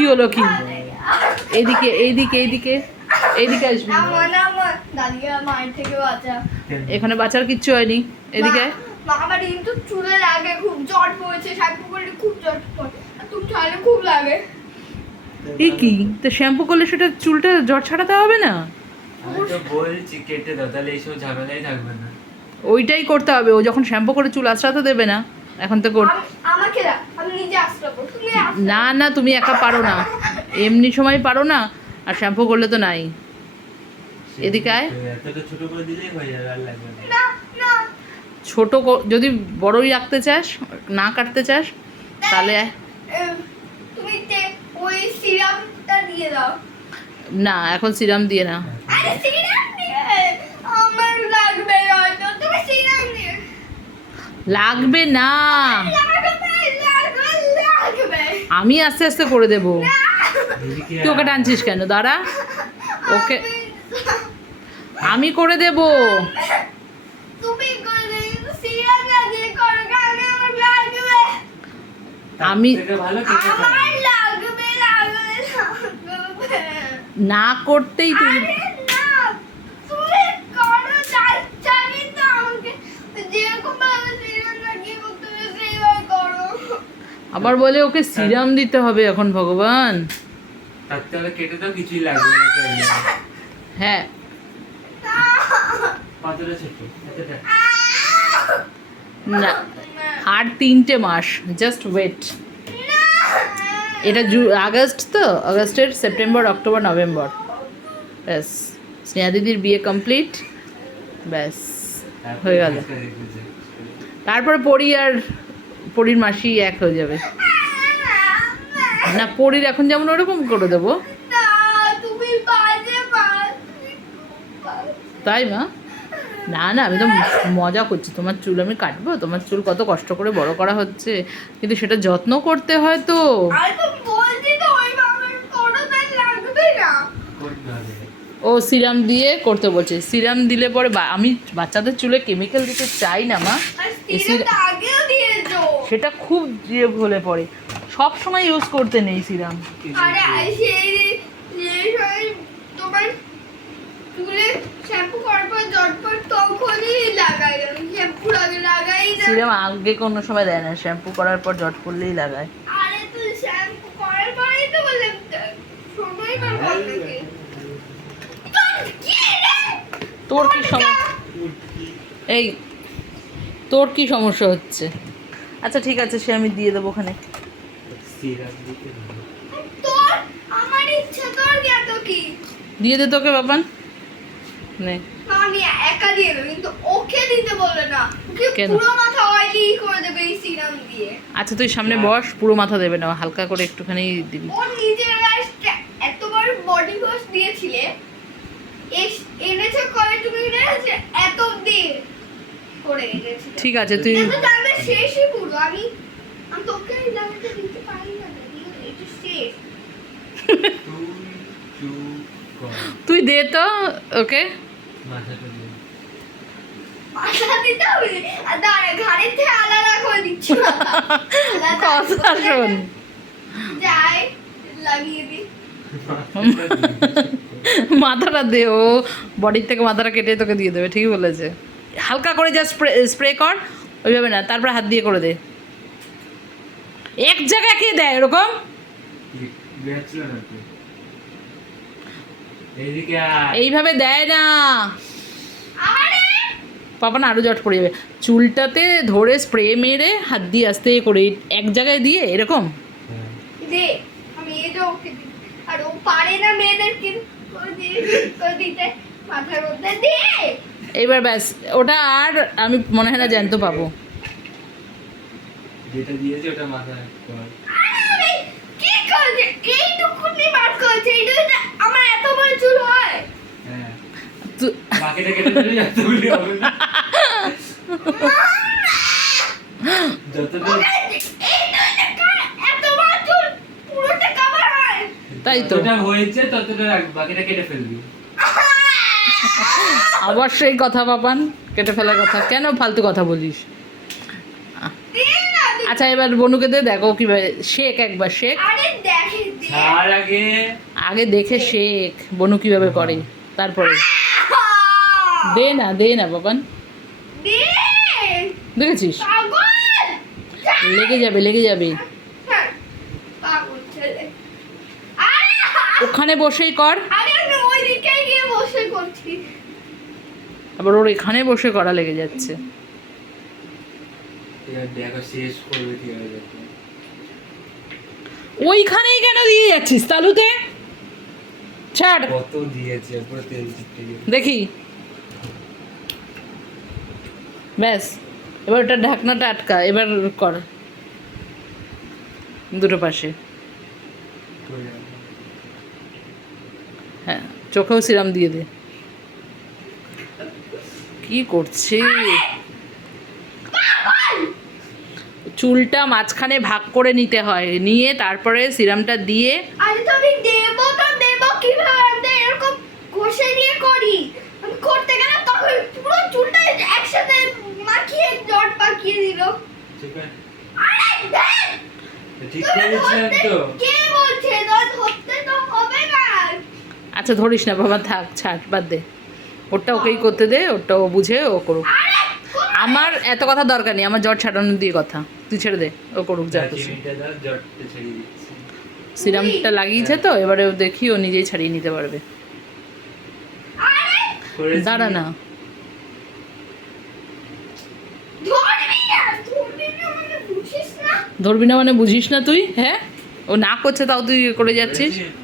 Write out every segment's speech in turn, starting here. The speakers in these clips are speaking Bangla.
কি হলো কি? এইদিকে এইদিকে এইদিকে এইদিকে আসবি। মায়ের থেকে বাঁচা। এখানে বাঁচার কিচ্ছু হয়নি, এদিকে। আমার কিন্তু চুলে লাগে খুব, জট পড়েছে, শ্যাম্পু করলে খুব জট পড়ে, আর তুমি ছাড়লে খুব লাগে। এই কি তো শ্যাম্পু করলে সেটা চুলটা জট ছাড়াতে হবে না? আমি তো বলছি কেটে দাও, তাহলে এইসব ঝামেলাই থাকবে না। ওইটাই করতে হবে, ও যখন শ্যাম্পু করে চুল আঁচড়াতে দেবে না, এখন তো আমাকে দাও, আমি নিজে আঁচড়াবো, তুমি না না, তুমি একা পারো না, এমনি সময় পারো না, আর শ্যাম্পু করলে তো নাই। এদিকে আয়। এতটা ছোট করে দিলেই হয়ে যাবে, আর লাগবে না। না না, ছোট যদি বড়ই রাখতে চাস, না কাটতে চাস, তাহলে তুমি ওই সিরামটা দিয়ে দাও। না, এখন সিরাম দিয়ে না। আরে সিরাম দিয়ে আমার লাগবে হয়তো, তুমি সিরাম দিয়ে। লাগবে না, লাগবে। আমি আস্তে আস্তে করে দেবো। এদিকে তুই ওকে টানছিস কেন? দাঁড়া, ওকে আমি করে দেবো। তুমি করে দিও, সিরাম লাগিয়ে করো, কারণ আমার লাগবে। আমি থেকে ভালো কেটে দাও। আমার লাগবে লাগবে লাগবে। না করতেই তুই আরে না, তুমি করো, জানি তো আমাকে যেরকম ভাবে সিরাম লাগিয়ে করতে হবে সেইভাবে করো। আবার বলে ওকে সিরাম দিতে হবে এখন, ভগবান। তার থেকে কেটে দাও, কিছুই লাগবে না তাহলে। হ্যাঁ, কতটা ছোট? এতটা? না, আর 3টে মাস, জাস্ট ওয়েট। এটা আগস্ট, তো আগস্টের সেপ্টেম্বর, অক্টোবর, নভেম্বর, ব্যাস স্নেহা দিদির বিয়ে কমপ্লিট, ব্যাস হয়ে গেল। তারপরে পরি আর পরির মাসি এক হয়ে যাবে। না, পরির এখন যেমন ওরকম করে দেবো, না, তুমি বাজে বাজ। তাই মা? না না, আমি তো মজা করছি। তোমার চুল আমি কাটবো, তোমার চুল কত কষ্ট করে বড় করা হচ্ছে, কিন্তু সেটা যত্ন করতে হয় তো। আরে তো বলছি তো ওইভাবে করো, তাই লাগবে না। করতে হবে। ও সিরাম দিয়ে করতে বলছে, সিরাম দিলে পরে আমি বাচ্চাদের চুলে কেমিক্যাল দিতে চাই না মা। আর এই সিরামটা আগেও দিয়েছো। সেটা খুব দিয়ে হলে পরে সব সময় ইউজ করতে নেই সিরাম। আরে সেই সময় তোমার চুলে শ্যাম্পু করার পর ঝটপট তখনই লাগাই, আমি শ্যাম্পুর আগে লাগাই না। সিরাম আগে কোনো সময় দেয় না, শ্যাম্পু করার পর জট করলেই লাগায়। আরে তুই শ্যাম্পু করার পরেই তো বললাম, সময় বার কর নাকি। তোর কি সমস্যা? এই তোর কি সমস্যা হচ্ছে? আচ্ছা ঠিক আছে, সে আমি দিয়ে দেবো ওখানে। সিরাপ দিতে হবে। তোর আমার ইচ্ছা, তোর জ্ঞাত কি? দিয়ে দে তোকে বাবান, নে। আমি একা দিয়ে দেবো, কিন্তু ওকে দিতে বলে না, ওকে কেন? পুরো মাথা অয়েলি করে দেবে এই সিরাম দিয়ে। আচ্ছা তুই সামনে বস, পুরো মাথা দেবে না, হালকা করে একটুখানি দিবি। ও নিজের এত বড় বডি ওয়াশ দিয়েছিলে, এনেছে কয় তুমি এনেছে এত দিয়ে করে এনেছে। ঠিক আছে তুই এটা তো তাহলে শেষই পুরো, আমি তোকে লাগাতে দিতে পারি না, এটা শেষ। তুই চুপ কর। তুই দে তো ওকে। মাথাটা দে। মাথা দিতে হবে, আর দাঁড়া ঘাড়ের থেকে আলাদা করে দিচ্ছি মাথা। কথা শোন, যাই লাগিয়ে দি। মাথাটা দে, ও বডির থেকে মাথাটা কেটে তোকে দিয়ে দেবে, ঠিকই বলেছে। হালকা করে যা স্প্রে কর, ওইভাবে না, তারপর হাত দিয়ে করে দে। এক জায়গায় কে দেয় এরকম? বেচলো না তুই। এইদিকে আয়। এইভাবে দেয় না, আরে পাপা না আরো জট পড়ে যাবে। চুলটাতে ধরে স্প্রে মেরে হাত দিয়ে আস্তে করে এক জায়গায় দিয়ে এরকম। হ্যাঁ। দে, আমি এটা ওকে দিই, আর ও পারে না মেয়েদেরকে দিতে মাথার মধ্যে দে। এইবার ব্যাস, ওটা আর আমি মনে হয় না জ্যান্ত পাবো। যেটা দিয়েছে ওটা মাথায় কর। আরে আমি কি করছে, এইটুকুনি বার করছে, এইটা আমার এত বড় চুল হয়। হ্যাঁ। তু- বাকিটা কেটে দিলে যতগুলি হবে না। যতটা এত বড় চুল পুরোটা কভার হয়। তাই তো, যতটা হয়েছে ততটা রাখবি, বাকিটা কেটে ফেলবি। আবার সেই কথা পাপান, কেটে ফেলার কথা কেন ফালতু কথা বলিস? দে না, আচ্ছা এবার বনুকে দে, দেখো কিভাবে শেখ, একবার শেখ। আরে দেখে দে। তার আগে আগে দেখে শেখ বনু কিভাবে করে, তারপরে দে না বাবান, দে দেখেছিস পাগল লেগে যাবে। হ্যাঁ, পাগল ছেলে। ওখানে বসেই কর, আরে আমি ওই দিকে গিয়ে বসে করছি। আবার ওর এখানে বসে করা লেগে যাচ্ছে। এবার দেখো শেষ করবে কি হবে দেখো। ওইখানেই কেন দিয়ে যাচ্ছিস তালুতে, ছাড় কত দিয়েছে পুরো তেল চিটকে গেছে। দেখি। ব্যাস, এবার ওটা ঢাকনাটা আটকা, এবার কর দুটো পাশে। হ্যাঁ, চোখেও সিরাম দিয়ে দে। কি করছে, চুলটা মাঝখানে ভাগ করে নিতে হয়, নিয়ে তারপরে সিরামটা দিয়ে। আরে তো আমি দেবো কিভাবে? আমি তো এরকম ঘষে দিয়ে করি। আমি করতে গেলে তখন পুরো চুলটা একসাথে মাখিয়ে জট পাকিয়ে দিল। ঠিক আছে আরে দেখ, ঠিক করেছিলাম তো। কে বলছে তোর ধরতে তো হবে না? আচ্ছা ধরিস না বাবা, থাক ছাড়, বাদ দে, ওরটা ওকেই করতে দে, ওরটা ও বুঝে ও করুক। আরে আমার এত কথা দরকার নেই, আমার জ্বর ছাড়ানো দিয়ে কথা, তুই ছেড়ে দে, ও করুক যা খুশি। চিনিটা দাও, জটটা ছেড়ে দিচ্ছি। সিরামটা লাগিয়েছে তো, এবারে ও দেখি ও নিজেই ছাড়িয়ে নিতে পারবে। করেছি। দাঁড়া না, ধরবি না মানে বুঝিস না? ধরবি না মানে বুঝিস না তুই? হ্যাঁ, ও না করছে তাও তুই করে যাচ্ছিস। করেছি।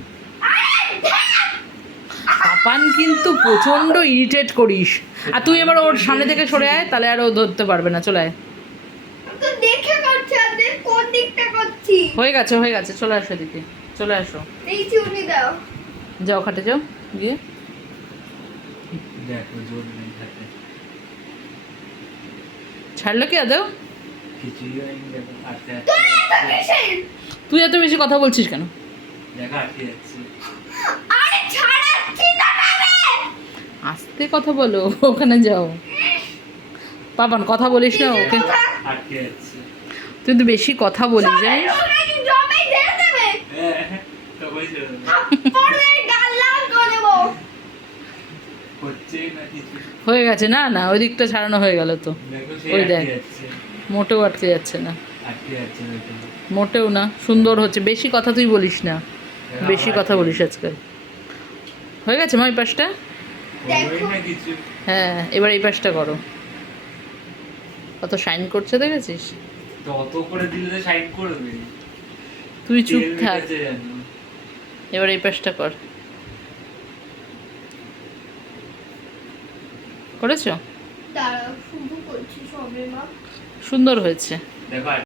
পাপান কিন্তু প্রচন্ড ইরিটেট করিস। আর তুই এবার ওর সামনে থেকে সরে আয়, তাহলে আর ও ধরতে পারবে না, চলে আয়। আমি তো দেখে করছি, আর দেখ কোন দিকটা করছি। হয়ে গেছে, চলে আসো এদিকে, চলে আসো, এই চুনি দাও। যাও খাটে যাও গিয়ে। দেখো জোর নেই হাতে। ছাড়লো কি আদৌ? কিছুই হয়নি দেখো, আটকে তুই এত যাচ্ছে। কিসের? তুই এত বেশি কথা বলছিস কেন? দেখো আটকে যাচ্ছে। আরে ছাড়াচ্ছি না রে। আস্তে কথা বলো, ওখানে যাও। পাপান কথা বলিস না ওকে, আটকে যাচ্ছে। তুই তো বেশি কথা বলিস জানিস। নাকি জমে ঢেলে দেবে? তো বলছো পরে গাল লাল করে দেবো। হচ্ছেই না কিছু। হয়ে গেছে, না ওই দিকটা ছাড়ানো হয়ে গেল তো, দেখো সে ওই দেখ। আটকে যাচ্ছে। মোটেও আটকে যাচ্ছে না, আটকে যাচ্ছে না তো। মোটেও না, সুন্দর হচ্ছে। বেশি কথা তুই বলিস না, দেখো বেশি আবার কথা আটকে বলিস যাচ্ছে। আজকাল। হয়ে গেছে মা এই পাশটা? হবেই না কিছু। হ্যাঁ, এবার এই পাশটা করো। কত শাইন করছে দেখেছিস? তো অত করে দিলে তো সাইড করবে। তুই চুপ তেল থাক, মেটাতে জানো। এবার এই পাশটা কর। করেছো? দাঁড়াও, শুধু করছি সবে মা। সুন্দর হয়েছে। দেখো